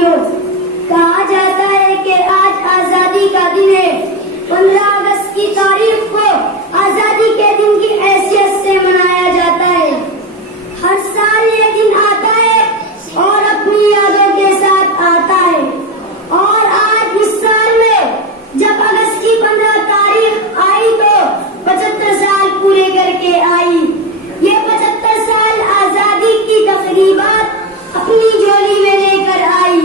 ساتھیوں، کہا جاتا ہے کہ آج آزادی کا دن ہے۔ 15 اگست کی تاریخ کو آزادی کے دن کی حیثیت سے منایا جاتا ہے۔ ہر سال یہ دن آتا ہے اور اپنی یادوں کے ساتھ آتا ہے، اور آج اس سال میں جب اگست کی 15 تاریخ آئی تو 75 سال پورے کر کے آئی۔ یہ 75 سال آزادی کی تقریبات اپنی جولی میں لے کر آئی۔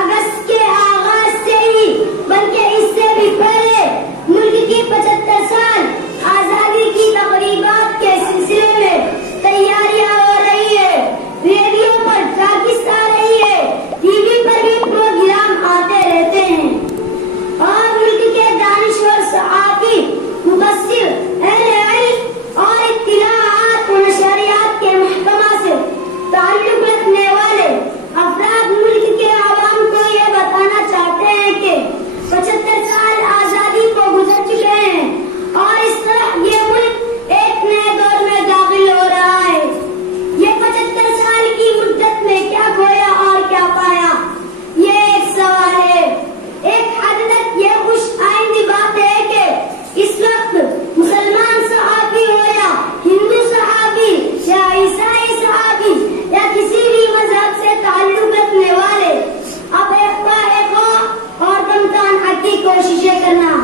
اگست کے آغاز سے ہی بلکہ اس سے بھی پہلے ملک کی 75 سال آزادی کی تقریبات کے سلسلے میں تیاریاں ہو رہی ہے۔ ریڈیو پر ٹاکس آ رہی ہے، ٹی وی پر بھی پروگرام آتے رہتے ہیں، اور ملک کے دانشور صحافی، مبصر، اہل علم اور اطلاعات و نشریات کے محکمہ سے تعلق رکھنے والے افراد ملک کے عوام کو یہ بتانا چاہتے ہیں کہ 75 سال آزادی کو گزر چکے ہیں، اور اس طرح یہ ملک ایک نئے دور میں داخل ہو رہا ہے۔ یہ 75 سال کی مدت میں کیا کھویا اور کیا پایا، یہ ایک سوال ہے۔ ایک حد تک یہ خوش آئندی بات ہے کہ اس وقت مسلمان صحافی ہو یا ہندو صحافی یا عیسائی صحافی یا کسی بھی مذہب سے تعلق رکھنے والے اب ایک اور تمتان کی کوششیں کرنا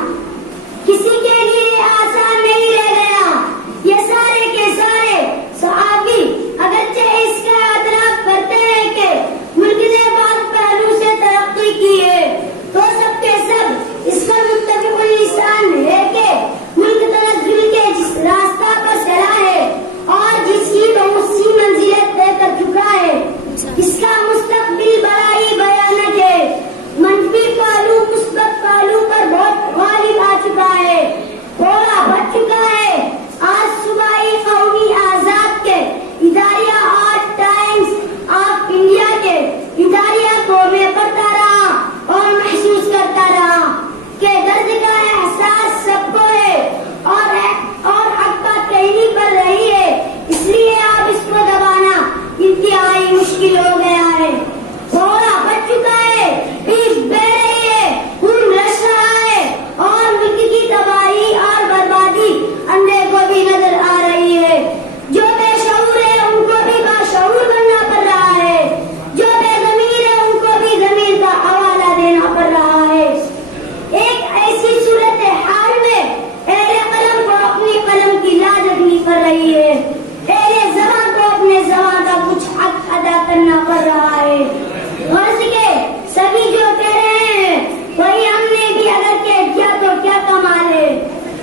کسی کے لیے آسان نہیں رہ گیا۔ یہ سارے کے سارے صحافی اگرچہ اس کا اعتراف کرتے ہیں کہ ملک نے بعض پہلو سے ترقی کی ہے، تو سب کے سب اس پر متفق اللسان ہے کہ ملک تنزل کے جس راستہ پر چلا ہے اور جس کی بہت سی منزلیں طے کر چکا ہے، اس کا مستقبل بڑا ہی بھیانک ہے۔ منفی پہلو مثبت پہلو پر بہت غالب آ چکا ہے، تھوڑا بڑھ چکا ہے۔ آج صبح ہی قومی آزاد کے اداریہ اور ٹائمز آف انڈیا کے اداریہ کو میں پڑھتا رہا اور محسوس کرتا رہا کہ درد کا احساس سب کو ہے اور حق بات کہنی پڑ رہی ہے، اس لیے اب اس کو دبانا انتہائی مشکل ہو گیا ہے۔ تھوڑا بڑھ چکا ہے، پیٹ بہ رہی ہے، خون رس رہا ہے، اور ملک کی تباہی اور بربادی اندھے کو بھی نظر آ رہی ہے۔ جو بے شعور ہے ان کو بھی باشعور بننا پڑ رہا ہے، جو بے ضمیر ہے ان کو بھی ضمیر کا حوالہ دینا پڑ رہا ہے۔ ایک ایسی صورت حال میں اہل قلم کو اپنی قلم کی لاج رکھنی پڑ رہی ہے، اہل زبان کو اپنے زبان کا کچھ حق ادا کرنا پڑ رہا ہے۔ غرض کے سبھی جو کہہ رہے ہیں وہی ہم نے بھی اگر کہہ دیا تو کیا کمال ہے۔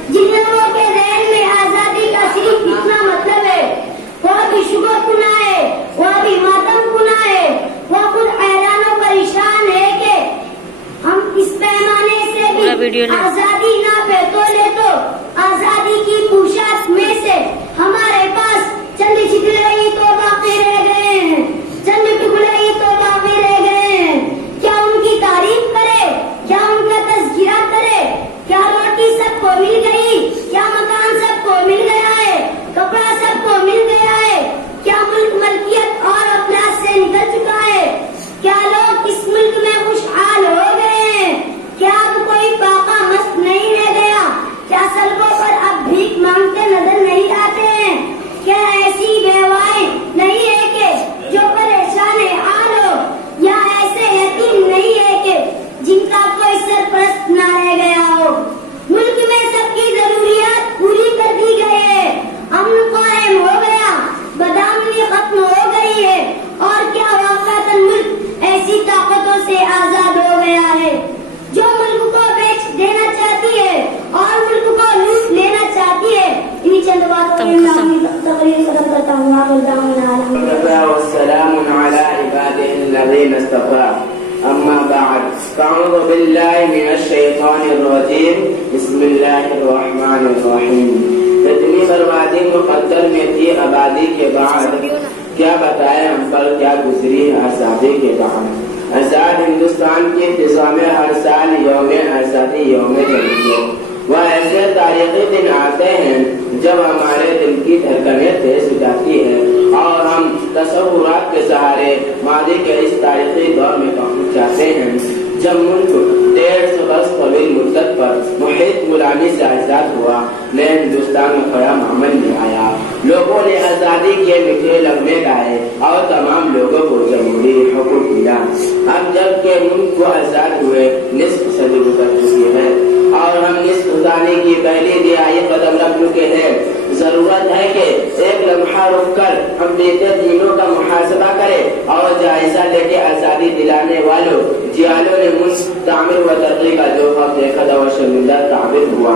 جن لوگوں کے ذہن میں آزادی کا صرف اتنا مطلب ہے، وہ بھی شکر کنا ہے، وہ بھی ماتم کنا ہے، وہ خود حیران و پریشان ہے کہ ہم اس پیمانے سے بھی آزادی نہ پہتولے تو آزادی کی پوشاک میں سے ہمارے پاس چند چھٹلے ہی تو باقی رہ گئے ہیں، چند ٹکڑے ہی تو باقی رہ گئے ہیں۔ کیا ان کی تعریف کرے، کیا ان کا تذکرہ کرے؟ کیا روٹی سب کو مل گئی؟ کیا مکان سب کو مل گیا ہے؟ کپڑا سب کو مل گیا ہے؟ کیا ملک ملکیت اور افلاس سے نکل چکا ہے؟ کیا لوگ اس ملک میں خوشحال ہو گئے ہیں؟ کیا اب کوئی پاکا مست نہیں رہ گیا؟ کیا سڑکوں پر اب بھیک مانگتے نظر نہیں آتے ہیں؟ کیا ایسی بیوائیں نہیں ہے کہ جو پریشان حال ہو، یا ایسے یتیم نہیں ہے کہ جن کا کوئی سرپرست نہ رہ گیا ہو؟ ملک میں سب کی ضروریات پوری کر دی گئی ہے، امن قائم ہو گیا، بدامنی ختم ہو گئی ہے، اور کیا واقعتاً ملک ایسی طاقتوں سے آزاد ہو گیا ہے جو ملک کو بیچ دینا چاہتی ہے اور ملک کو لوٹ لینا چاہتی ہے؟ انہی چند باتوں کے تقریر ختم کرتا ہوں۔ والسلام على عباده الذين اصطفى، اما بعد، اعوذ بالله من الشيطان الرجيم، بسم الله الرحمن الرحيم۔ اتنی بربادی مقدر میں تھی آبادی کے بعد، کیا بتائے ہم پر کیا گزری آزادی کے بعد۔ آزاد ہندوستان کی فضا میں ہر سال یوم آزادی یوم جمہوریت وہ ایسے تاریخی دن آتے ہیں جب ہمارے دل کی دھڑکنیں تیز ہو جاتی ہے اور ہم تصورات کے سہارے ماضی کے اس تاریخی دور میں پہنچ جاتے ہیں جب ملک 150 برس طویل مدت پر محیط غلامی سے آزاد ہوا، نئے ہندوستان میں قیام عمل میں آیا، لوگوں نے آزادی کے میٹھے لمحے گائے اور تمام لوگوں کو جمہوری حقوق ملا۔ اب جب کہ ملک کو آزاد ہوئے نصف صدی گزر چکی ہے اور ہم نصف صدی کی پہلی دہائی قدم رکھ چکے ہیں، ضرورت ہے کہ ایک لمحہ رک کر ہم بیتے دنوں کا محاسبہ کریں اور جائزہ لے کے آزادی دلانے والوں جیالوں نے ملک تعمیر و ترقی کا جو خواب دیکھا تھا وہ شرمندہ تعبیر ہوا۔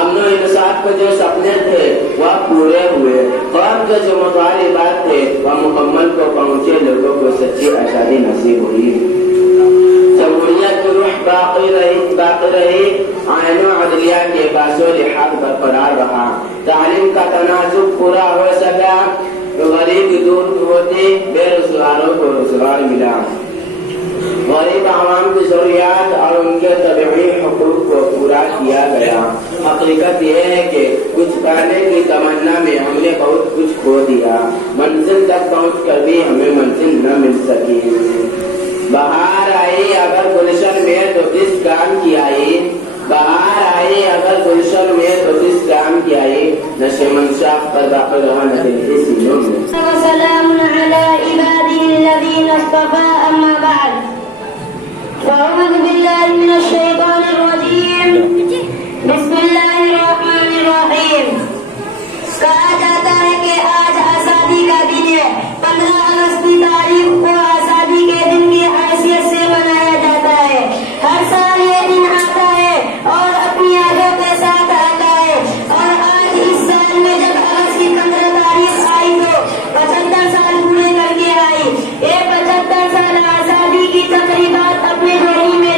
امن و انصاف کے جو سپنے تھے وہ پورے ہوئے، قوم کے جو مطالبات تھے وہ مکمل کو پہنچے، لوگوں کو سچی آزادی نصیب ہوئی۔ جمہوریت کی روح باقی رہی، آئین و عدلیہ کے باس و لحاظ برقرار رہا، تعلیم کا تناسب پورا ہو سکا، غریب دور ہوتے، بے روزگاروں کو روزگار ملا، غریب عوام کی ضروریات اور ان کے طبعی حقوق کو پورا کیا گیا۔ حقیقت یہ ہے کہ کچھ کرنے کی تمنا میں ہم نے بہت کچھ کھو دیا، منزل تک پہنچ کر بھی ہمیں منزل نہ مل سکی۔ بہار آئی اگر گلشن میں تو کس کام کی آئی، بہار آئی اگر گلشن میں تو کس کام کی آئی، نشے منشاف پر باقی رہا نہ دل کے سینوں میں۔ وسلام علی عباده الذین اصطفى اما بعد فاعوذ باللہ من الشیطان الرجیم بسم اللہ الرحمن الرحیم۔ کہا جاتا ہے کہ آج آزادی کا دن ہے، 15 اگست کی تاریخ کو آزادی کے دن کی حیثیت سے منایا جاتا ہے۔ ہر سال یہ دن آتا ہے اور اپنی یادوں کے ساتھ آتا ہے، اور آج اس سال میں جب اگست کی 15 تاریخ آئی تو 75 سال پورے کر کے آئی۔ یہ 75 سال آزادی کی تقریبات اپنے جوڑی میں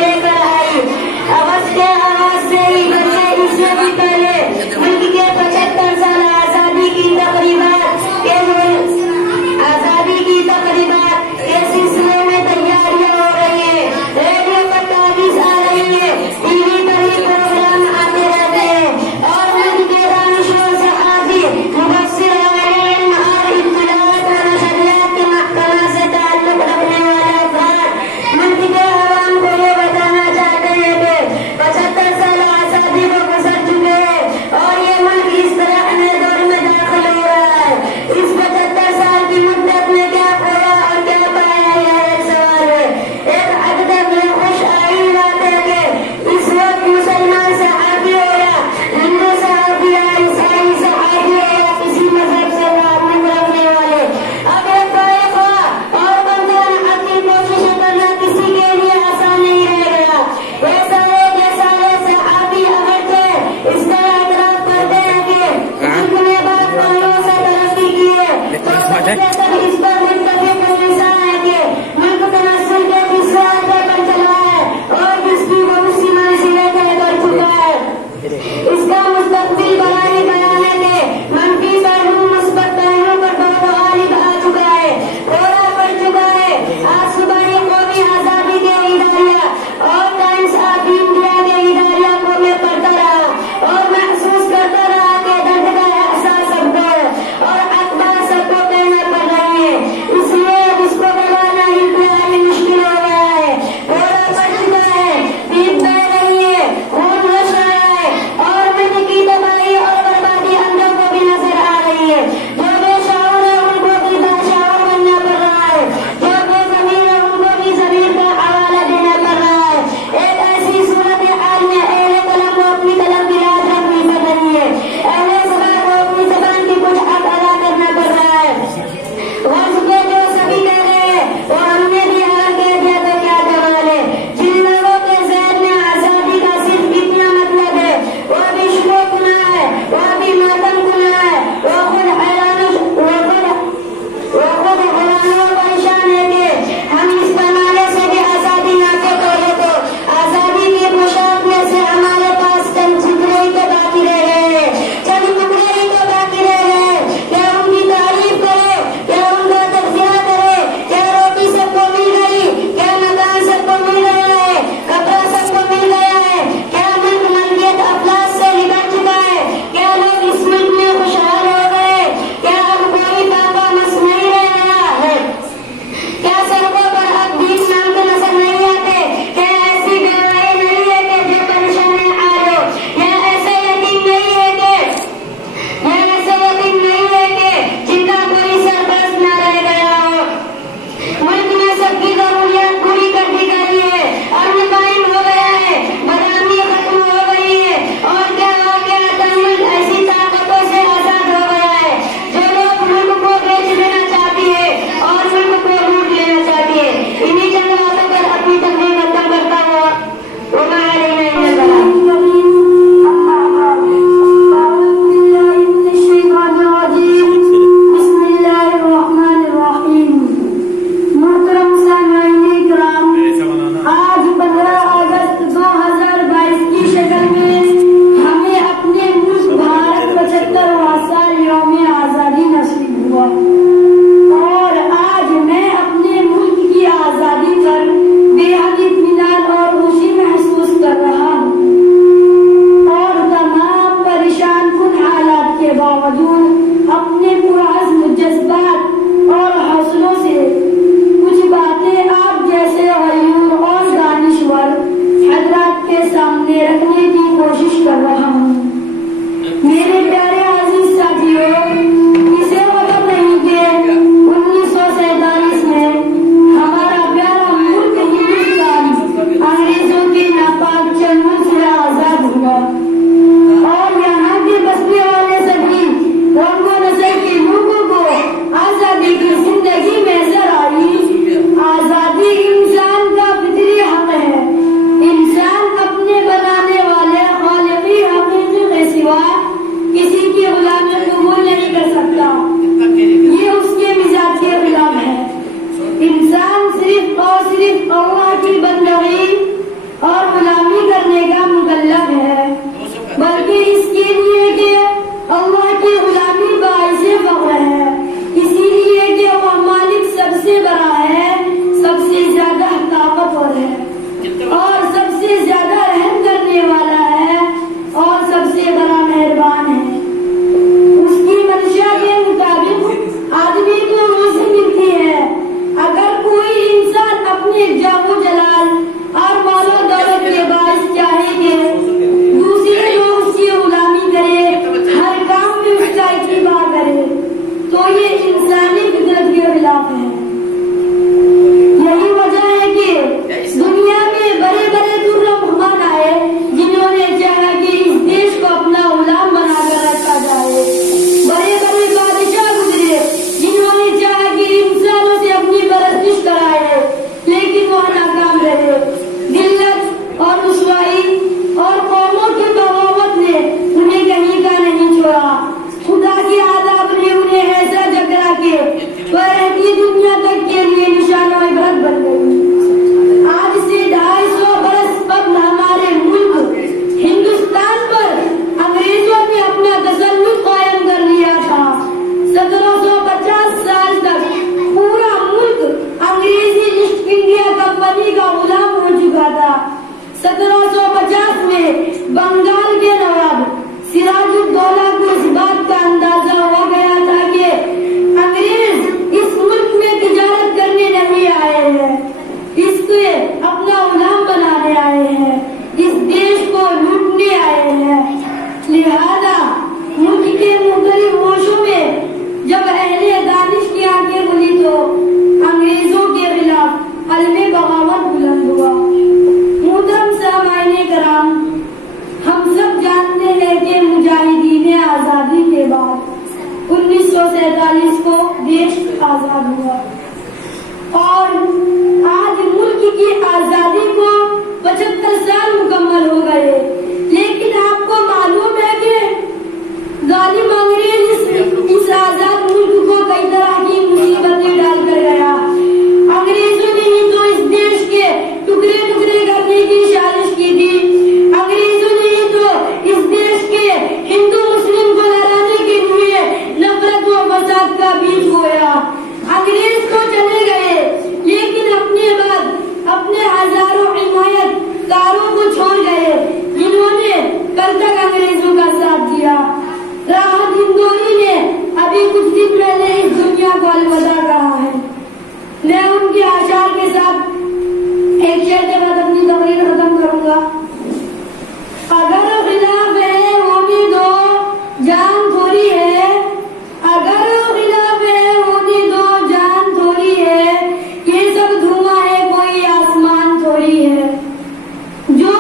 کے باوجود اپنے پرعزم جذبات اور حوصلوں سے کچھ باتیں آپ جیسے غیور اور دانشور حضرات کے سامنے رکھنے کی کوشش کر رہا ہوں۔ میرے پیارے عزیز ساتھیوں، اسے خبر نہیں کہ 1947 میں ہمارا پیارا ملک ہندوستان انگریزوں کی ناپاک چنگل سے آزاد ہوا اور یہاں کے بسنے والے سبھی رنگ و نسل کے لوگوں کو آزادی کی زندگی میسر آئی۔ آزادی انسان کا فطری حق ہے۔ انسان اپنے بنانے والے خالقی حقیقی کے سوا کسی کی غلامی قبول نہیں کر سکتا۔ یہ اس کے مزاج کے خلاف ہے۔ انسان صرف اور صرف اللہ کی بندگی اور غلامی کرنے کا مکلف ہے، بلکہ اس کے لیے کہ اللہ کی غلامی باعث فخر ہے، اسی لیے کہ وہ مالک سب سے بڑا ہے، سب سے زیادہ طاقتور ہے اور سب سے زیادہ رحم کرنے والا ہے اور سب سے بڑا مہربان ہے۔ اس کی منشا کے مطابق آدمی کو روزی ملتی ہے۔ اگر کوئی انسان اپنے جاه و جلال اور مال و دولت کے باعث چاہے کہ دوسرے لوگ اس کی غلامی کرے، ہر کام میں اس کا اتباع کرے، تو یہ انسانی فطرت کے خلاف ہے۔ یہی وجہ ہے کہ دنیا میں بڑے بڑے خان آئے جنہوں نے چاہا کہ اس دیش کو اپنا غلام بنا کر رکھا جائے۔ بڑے بڑے بادشاہ گزرے جنہوں نے چاہا کہ انسانوں سے اپنی پرستش کرائے، لیکن وہ ناکام رہے۔ ذلت اور رسوائی اور قوموں کی بغاوت نے انہیں کہیں کا نہیں چھوڑا۔ خدا کے عذاب نے انہیں ایسا جکڑا کہ وہ رہتی دنیا تک کے لیے نشان و عبرت بن گئی۔ آج سے 250 برس قبل ہمارے ملک ہندوستان پر انگریزوں نے اپنا تسلط قائم کر لیا تھا۔ 1750 سال تک پورا ملک انگریزی ایسٹ انڈیا کمپنی کا غلام ہو چکا تھا۔ 1750 میں بنگال کے نواب سراج الدولہ کو اس بات کا اندازہ ہو گیا تھا کہ انگریز اس ملک میں تجارت کرنے نہیں آئے ہیں، اس کو اپنا غلام بنانے آئے ہیں، اس دیش کو لوٹنے آئے ہیں۔ لہذا ملک کے مختلف گوشوں میں جب اہل دانش کی آنکھیں کھلی تو انگریزوں کے خلاف علم بغاوت بلند ہوا۔ محترم سامعین کرام، ہم سب جانتے ہیں کہ مجاہدین آزادی کے بعد 1947 کو دیش آزاد ہوا اور آج ملک کی آزادی کو 75 سال مکمل ہو گئے، لیکن آپ کو معلوم ہے کہ ظالم انگریز اس آزاد ملک کو کئی طرح کی مصیبتیں ڈال کر گیا۔ انگریزوں نے ہی تو اس دیش کے ٹکڑے ٹکڑے کرنے کی سازش کی تھی، انگریزوں نے ہی تو اس دیش کے ہندو مسلم کو لڑانے کے لیے نفرت و فساد کا بیج بویا۔ انگریز تو چلے گئے، لیکن اپنے بعد اپنے ہزاروں حمایت کاروں کو چھوڑ گئے جنہوں نے کل تک انگریزوں کا ساتھ دیا۔ راحت ہندوری نے ابھی کچھ دن پہلے اس دنیا کو الوداع کہا ہے۔ میں ان کے اشعار کے ساتھ ایک شعر کے بعد اپنی تقریر ختم کروں گا۔ اگر خلاف ہے ہونے دو جان تھوڑی ہے، اگر خلاف ہے ہونے دو جان تھوڑی ہے، یہ سب دھواں ہے کوئی آسمان تھوڑی ہے۔ جو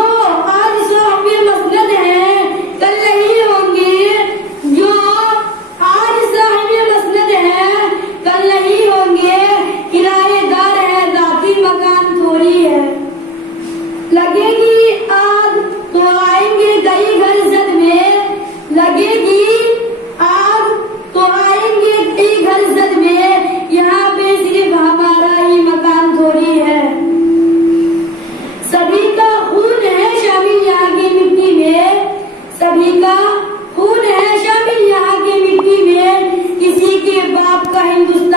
آج صاحب مسند ہیں کل نہیں ہوں گے، جو آج صاحب مسند ہیں کل نہیں ہوں گے، کرایہ دار ہے ذاتی مکان تھوڑی ہے۔ لگے گی آگ تو آئیں گے کئی گھر زد میں، لگے گی آگ تو آئیں گے کئی گھر زد میں، یہاں پہ صرف ہمارا ہی مکان تھوڑی ہے۔ سبھی کا خون ہے شامل یہاں کی مٹی میں، سبھی کا خون ہے شامل یہاں کی مٹی میں، کسی کے باپ کا ہندوستان